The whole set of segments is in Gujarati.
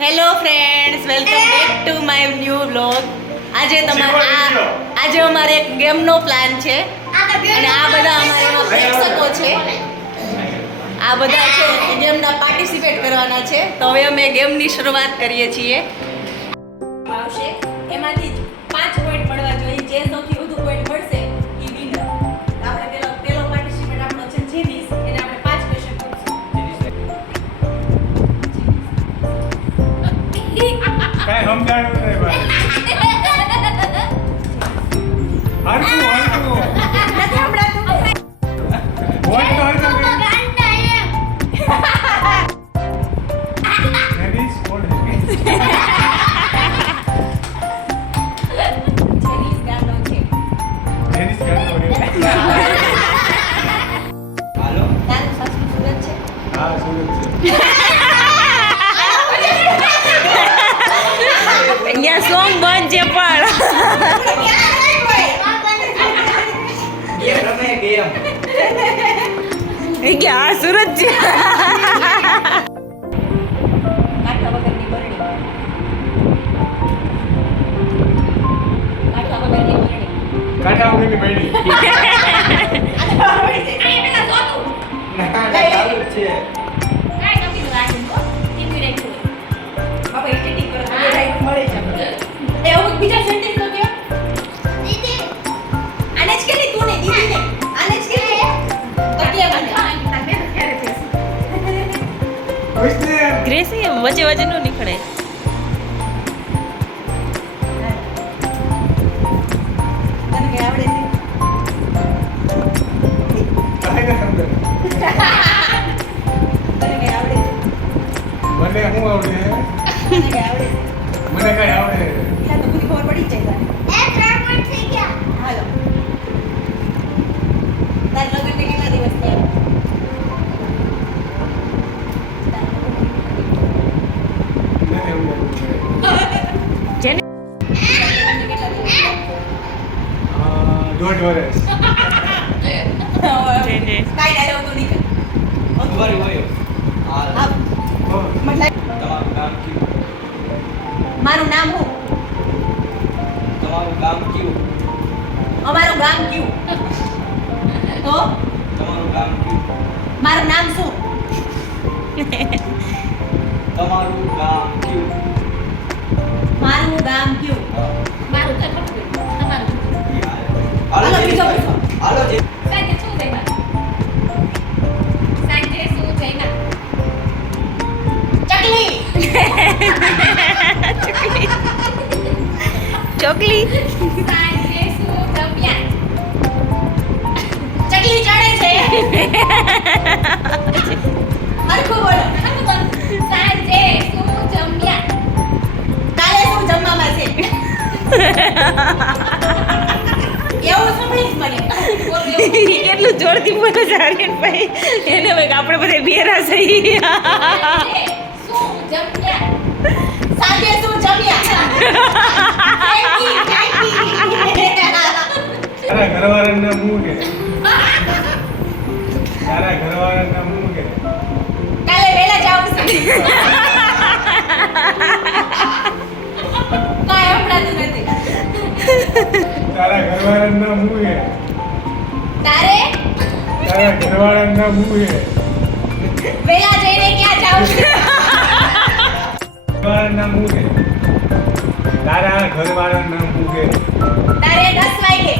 Hello friends, welcome back to my new vlog. આજે અમારે એક ગેમનો પ્લાન છે અને આ બધા અમારા પ્રેક્ષકો છે. આ બધા છે ગેમના પાર્ટિસિપેટ કરવાના છે. તો હવે અમે ગેમની શરૂઆત કરીએ છીએ. આવશે એમાંથી 5 પોઈન્ટ મળવા જોઈએ. જે સૌથી વધુ પોઈન્ટ મળશે એ વિનર. આપણે પેલો પાર્ટિસિપેટ આપણો છે જેનિસ, એને આપણે 5 ક્વેશ્ચન પૂછશું. કાઈ સમજાણું નહીં ભાઈ. હરકું નથી સંભળાતું. વોટ તો હરકું જેનિસ કોણ છે? જેનિસ ગામનો છે. જેનિસ ગામનો છે. હાલો તારું સાસુ સુરત છે? હા, સુરત છે. અહીંયા સોંગ બંધ છે પણ ગેમ રમે ગેમ. એ કે આ સુરત છે. કાઠા વગરની બરણી. કાઠા વગરની બરણી. કાંઠા વગરની બહેણી. ના ચાલુ જ છે. બાપા એડિટિંગ કરો તો રાઈટ મળે છે. એ હવે બીજા સેન્ટેન્સ તો કયો? આને જ કેલી તું ને દીદી ને. આને જ કેલી. તો કે મને. પૂછને. ગ્રેસી એમ વચ્ચે વચ્ચે નો નીકળે. તને કે આવડે છે? કાંઈ ન સમજાય. તને કે આવડે છે? મને શું આવડે? તને કે આવડે છે? મને કાંઈ આવડે. ત્યાં તો બધી ખબર પડી જ જાય તને. હાલો. તાર લગ્નને કેટલા દિવસ થયા? જેને લગ્નને કેટલા દિવસ થયા? 1.5 વર્ષ. જેને કાંઈ ડાયલોગ તો નહીં કર. ઉભા રહ્યો હોય. હાલ. હા, મતલબ તમારું ગામ કયું? મારું નામ હું? તમારું ગામ કયું? અમારું ગામ કયું? તો તમારું ગામ કયું? મારું નામ શું? તમારું ગામ કયું? મારું ગામ કયું? મારું તો ખબર તમારું હાલો હાલો, જેનિસ બીજો ભાઈ. પૂછો. હાલો જે સાંજે શું જઈમાં સાંજે શું જઈમાં ચકલી. ચોકલી સાંજે શું જમ્યા ચકલી ચડે છે. હરખું બોલો. સાંજે શું જમ્યા કાલે શું જમવામાં છે? એવું સાંભળીશ મને. કેટલું જોરથી બોલે છે આર્યનભાઈ. એને હવે આપણે બધા બેરા થઈ. સાંજે શું જમ્યા સાંજે શું જમ્યા? તારા ઘરવાળાનું નામ શું છે? તારા ઘરવાળાનું નામ શું છે? કાલે વહેલા જાવું છે. કાંઈ સંભળાતું નથી. તારા ઘરવાળાનું નામ શું છે? તારે તારા ઘરવાળાનું નામ શું છે? વહેલા જઈને ક્યાં જાવું છે? ઘરવાળાનું નામ શું છે? તારા ઘરવાળાનું નામ શું છે? તારે 10 વાગે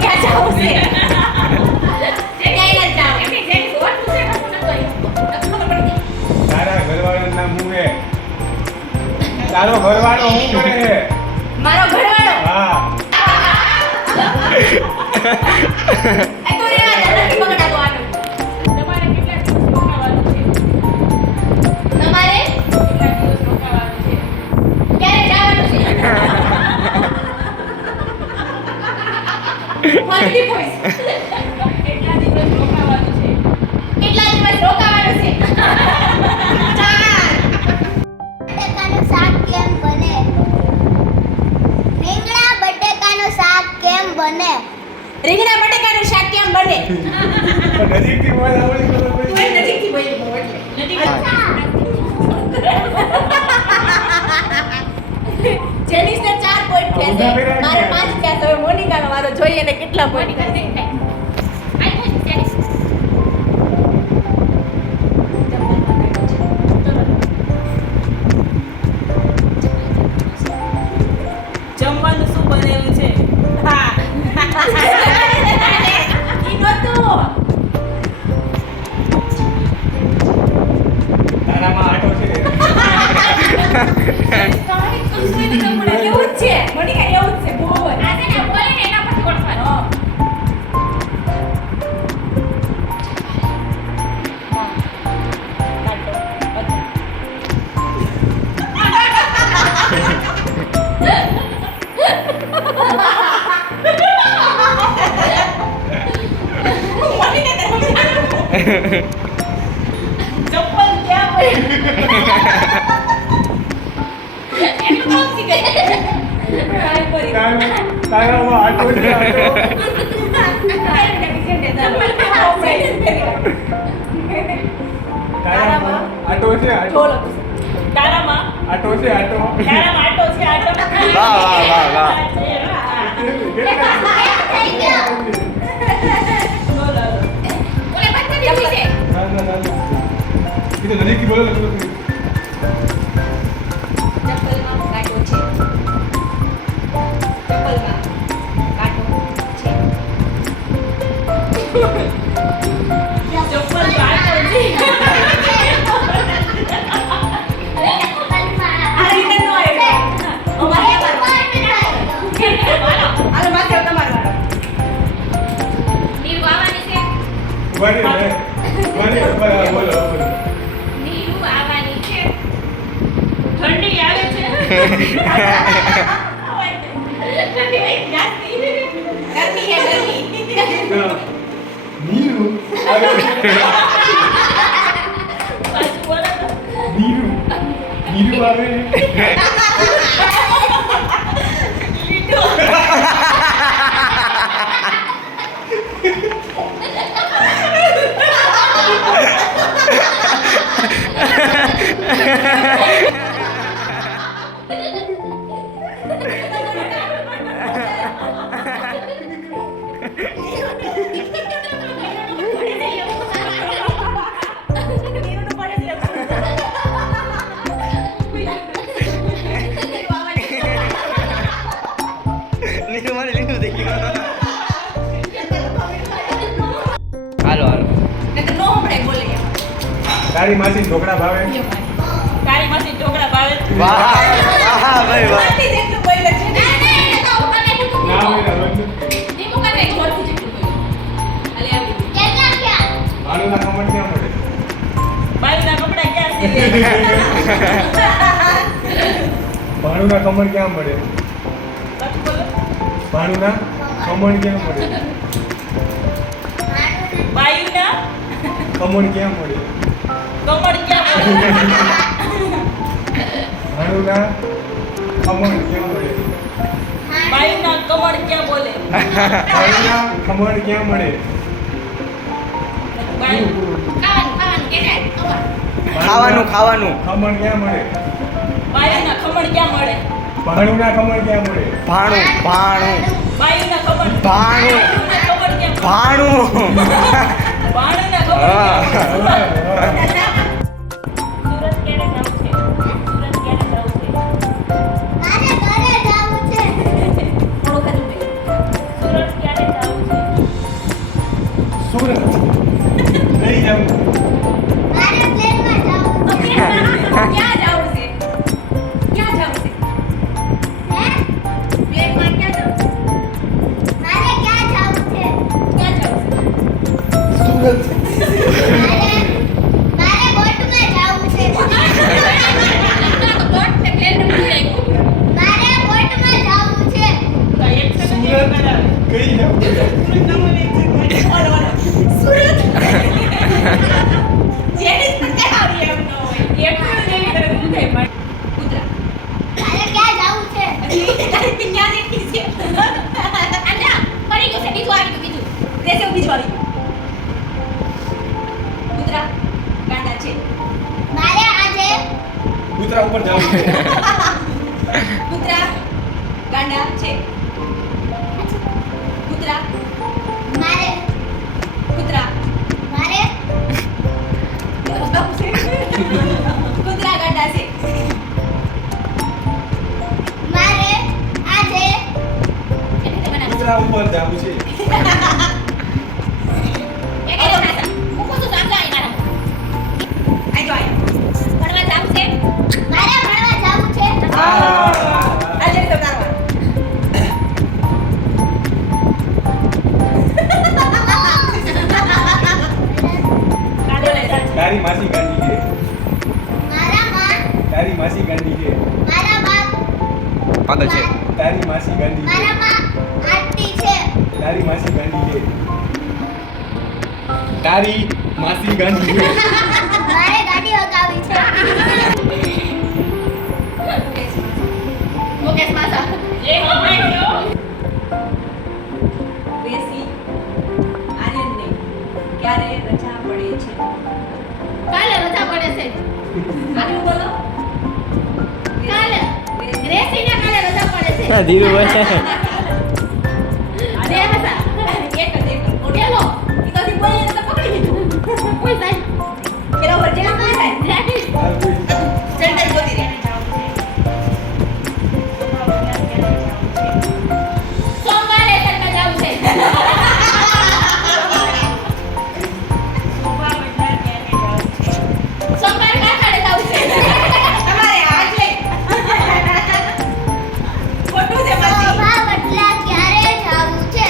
ક્યાં જાવું છે? ક્યાંય નથી જાવું. એમની જેની ઓટલું છે ને હું નતો ખબર પડી તારા ઘરવાળાનું નામ શું છે? તારો ઘરવાળો શું કરે? મારો ઘરવાળો હા. એ તો રેવા દે, નથી બગડાતો આનું. તમારે કેટલા દિવસ રોકાવાનું છે તમારે કેટલા દિવસ રોકાવાનું છે ક્યારે જવાનું છે? ફરીથી પૂછ. કેટલા દિવસ રોકાવાનું છે કેટલા દિવસ રોકાવાનું છે? 4 બટેકાનું શાક કેમ બને? રીંગણા બટેકાનું શાક કેમ બને? પણ નજીકથી બોલ આવડી ખબર પડી. કોઈ નજીકથી બોલી બહુ એટલે. નથી એને કેટલા પોઈન્ટ જમવાનું શું બનાવ્યું છે હા ઈ નહોતું. તારામાં આટો છે મને એવું જ છે મને કઈ એવું જ છે બહુ જ. હા. ચપ્પલ ક્યાં પડી તારામાં આટો છે આટો. તારામાં આટો છે આટો. તારામાં આટો છે આટો. આટો છે આટો વાહ, વાહ, વાહ, વાહ. થઈ ગયો બોલો. ના, ના, ના. એ તો નજીકથી બોલો ને થોડું. ચપ્પલમાં કાંટો છે ચપ્પલમાં કાંટો છે ચપ્પલ કાઢો છે. આ રીતે નો આવ્યો. અમારે હાલો માથે તમારો વારો. ઉભા રહી, ઉભા રહી, ઉભા રહી, બોલો, બોલો. ઠંડી આવે છે ગરમી હે ગરમી. નીરું આવે છે. પાછું બોલો તો. નીરું નીરું આવે છે. હાલો હાલો તારી માસી ઢોકળા ભાવે. તારી માસી ઢોકળા ભાવે છે? વાહ વાહ ભાઈ વાહ. માસી જેટલું બોલ્યો છે ને. ના હોય ને હવે. ઘરથી જેટલું બોલ્યો. અલે આવી. કેટલા ક્યાં ભાણુના કમળ ક્યાં મળે? બાઈના કપડા ક્યાં છે? ભાણુના કમળ ક્યાં મળે? પાછું બોલો. ભાણુના કમળ ક્યાં મળે? બાયુના કમળ ક્યાં મળે? કમળ ક્યાં બોલે? ભાણુના કમળ ક્યાં મળે? બાયુના કમળ ક્યાં બોલે? ભાણુના કમળ ક્યાં મળે? બાયુ ખાવાનું ખાવાનું. કમળ ક્યાં મળે? બાયુના કમળ ક્યાં મળે? ભાણુના કમળ ક્યાં મળે? ભાણું ભાણું બાયુના કમળ ભાણું. બાયુના કમળ ક્યાં મળે? ભાણું. બાણુના કમળ હા. ક્યાં મળે? હા. સુરત ક્યારે જવું છે? સુરત ક્યારે જવું છે? મારે ઘરે જવું છે થોડું ખાલી બોલો. સુરત ક્યારે જવું છે? સુરત નહીં જાઉં. મારે પ્લેનમાં જવું તો ક્યાં જવું છે? ક્યાં જવું છે? હે પ્લેનમાં ક્યાં જવું છે? મારે ક્યાં જવું છે ક્યાં જવું છે? સુરત. મારે બોટમાં જવું છે બોટ ને પ્લેન ને પૂછાય. મારે બોટમાં જવું છે તો એક સેકન્ડ સુરત કરાવે. કઈ જાઉં? સુરત જેની સાથે આવી એમ ન હોય એટલું જેવી તરફ પૂછાય પણ કૂતરા મારે ક્યાં જવું છે તારી પિન્યા જેટલી છે આના પડી ગયું છે બીજું આવી ગયું બીજું દેશે બીજું આવી ગયું કૂતરા ગાંડા છે મારે આજે કૂતરા ઉપર જાઉં છે. કૂતરા ગાંડા છે કૂતરા મારે કૂતરા મારે કૂતરા ગાડા છે મારે આજે કૂતરા ઉપર જાવું છે મારે ભણવા જાવું છે આજે તમારો તારી માસી ગાંડી છે મારા માં તારી માસી ગાંડી છે મારા બાપ પાગલ છે તારી માસી ગાંડી છે મારા માં આરતી છે તારી માસી ગાંડી છે તારી માસી ગાંડી છે મારે ગાડી હકાવી છે મુકેશ માસા બેસી આર્યનને ક્યારે રજા પડે છે કાલે રજા પડે છે આગળ બોલો કાલે રેસીને કાલે રજા પડે છે ધીરુભાઈ બે હતા એક જ એક પેલો ઈ તો બોલી તો પકડી લીધું કોઈ સાહેબ એના ઉપર જેમ કોઈ થાય હાલ કોઈ સેન્ટર ગોતી રે સોમવારે તને જાવું છે સોમવારે કાઠાડે જાવું છે તમારે આજ લઈ ખોટું છે માસી ભાવ બદલા ક્યારે જાવું છે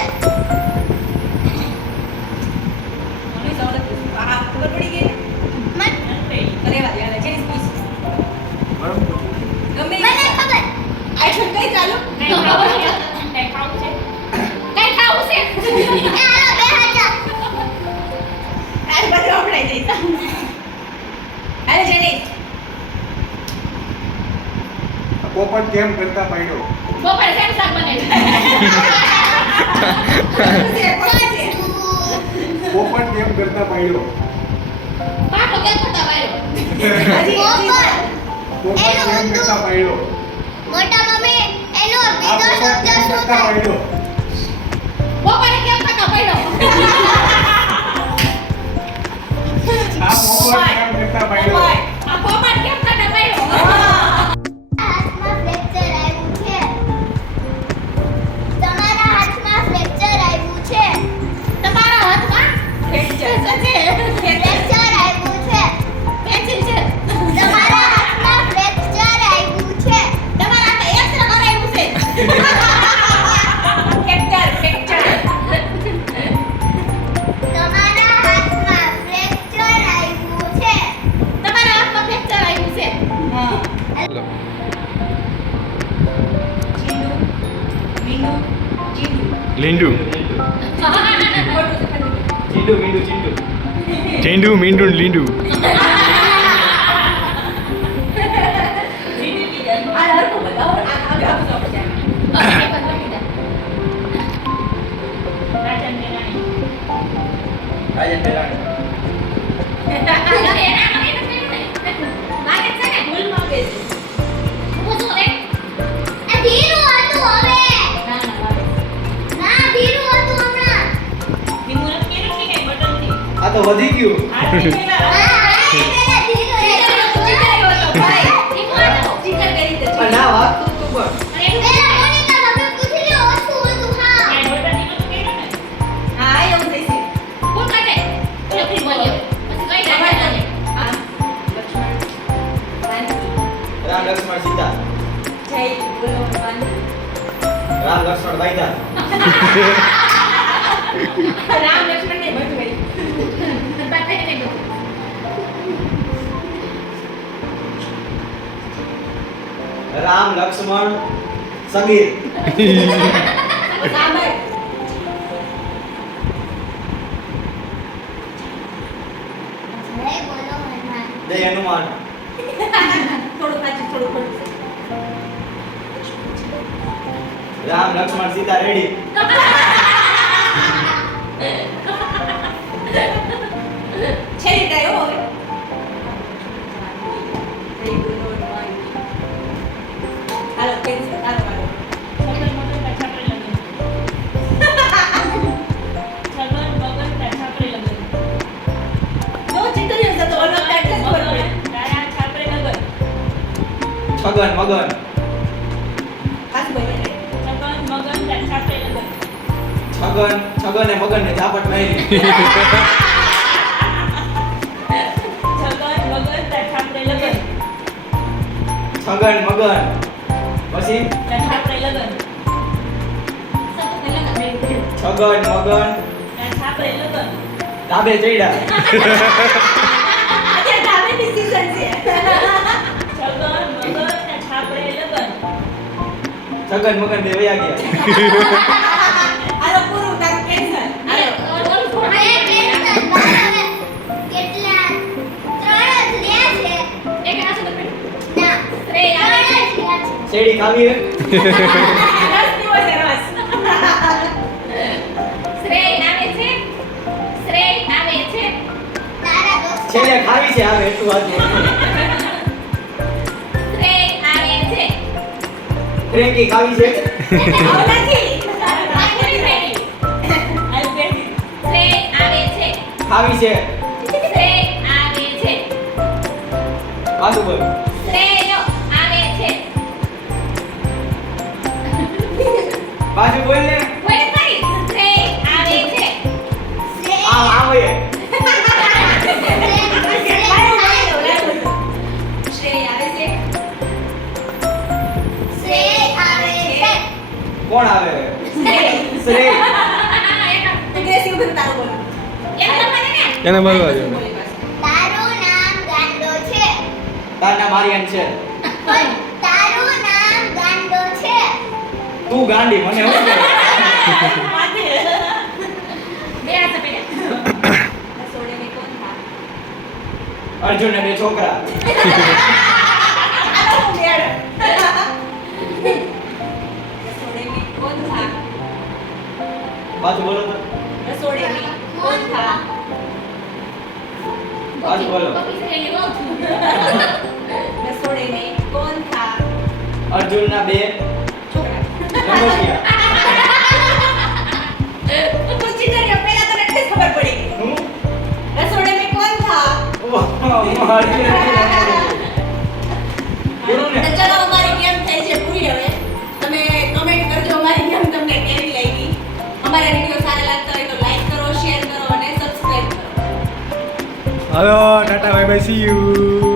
મમ્મી સૌરભ આ ખબર પડી ગઈ મને કરેવા દે એટલે જેની પૂછ બરાબર ગમે મને ખબર આઈફોન કઈ ચાલુ કઈ ખાવું છે એ હાલો બે હાજર આજ બધું આપડાઈ જઈશ અરે જેની પોપટ કેમ કરતા પાડ્યો બપોરે કેમ શાક બને પોપટ કેમ કરતા પાડ્યો પાટો કેમ કરતા વાળો હજી પોપટ કેમ કરતા પાડ્યો મોટા મમ્મી એનો આ બીજો પોપટ શબ્દ કેમ શું કરતા થાય પાડ્યો બપોરે કેમ કરતા પડ્યો આ પોપટ કેમ કરતા પાડ્યો આ પોપટ કેમ કરતા પડ્યો હાથમાં ફ્રેક્ચર આવ્યું છે તમારા હાથમાં ફ્રેક્ચર આવ્યું છે તમારા હાથમાં ફ્રેક્ચર છે ફ્રેક્ચર આવ્યું છે પેન્સિલ છે તમારા હાથમાં ફ્રેક્ચર આવ્યું છે તમારા હાથમાં એક્સરે કરાવ્યું છે ફ્રેક્ચર તમારા હાથમાં ફ્રેક્ચર આવ્યું છે તમારા હાથમાં ફ્રેક્ચર આવ્યું છે હા ચીનુ મીનુ ચીનુ લીંડુ ચીંડુ મીંડુ ચીંડુ ચેંડુ મીંડુ ને લીંડુ આ હરકો બતાવો આ આગળ આપજો આપણે રાજન પેલાણી ભૂલમાં બેસી આ તો વધી ગયું ના વાત તું પણ હા એવું થઈશે રામ લક્ષ્મણ સીતા જય બોલો ભગવાન રામ લક્ષ્મણ વાયદા રામ લક્ષ્મણ ને બધું હોય રામ લક્ષ્મણ સમીર સાંભળ જય હનુમાન થોડું પાછું થોડું ખોટું રામ લક્ષ્મણ સીતા રેડી છેલ્લી ટાઈ હો હવે હાલો કઈ હાલો હાલો છગન મગન પાછું બોલ. છગન મગન તાર છાપરે લગન. છગન ને મગન ને ઝાપટ મારી છગન મગન તાર છાપરે લગન. છગન મગન પછી તાર છાપરે લગન. છગન મગન તાર છાપરે લગન. ધાબે ચડ્યા અત્યારે ધાબેની season છે. છગન મગન તાર છાપરે લગન. છગન મગન બે વયા ગયા હાલો પૂરું તારું cancel. હાલો. મેં કેન્સલ મારા કેટલા 3 જ રહ્યા છે. ના 3 જ રહ્યા છે. શેરડી ખાવી હે રસ દિવસે રસ. તારા દોસ્ત છેલ્લે ખાવી છે આવે એટલું વાંચું ફ્રેન્કી ખાવી છે આવું નથી. આલ બેઠી. ખાવી છે પાછું બોલ પાછું બોલ ને આમ આમ હોય શ્રેય આવે છે. કોણ આવે શ્રેય Aggressive બધું તારું બોલ. એને બોલવા દો. બોલી પાછું. તારું નામ ગાંડો છે. તાર નામ આર્યન છે પણ તારું નામ ગાંડો છે. તું ગાંડી મને હું કહે? રસોડે મેં કોણ થા? અર્જુન ને બે છોકરા આનો હું મેળ. રસોડે મેં કોણ થા? પાછું બોલો તો રસોડે મેં કોણ થા? પાછું બોલો રસોડે મેં કોણ થા? અર્જુન ના બે છોકરા. રમોટિયા તું ચીટર રહ્યો, પહેલા તને એટલી જ ખબર પડી ગઈ. હું રસોડે મેં કોણ થા? ઓહ, અર્જુન પૂરું ને તો ચલો અમારી ગેમ થઈ છે પૂરી હવે. તમે કમેન્ટ કરજો અમારી ગેમ તમને કેવી લાગી. અમારા વિડીયો સારા લાગતા હોય તો લાઈક કરો, શેર કરો અને સબસ્ક્રાઇબ કરો. હાલો tata bye bye see you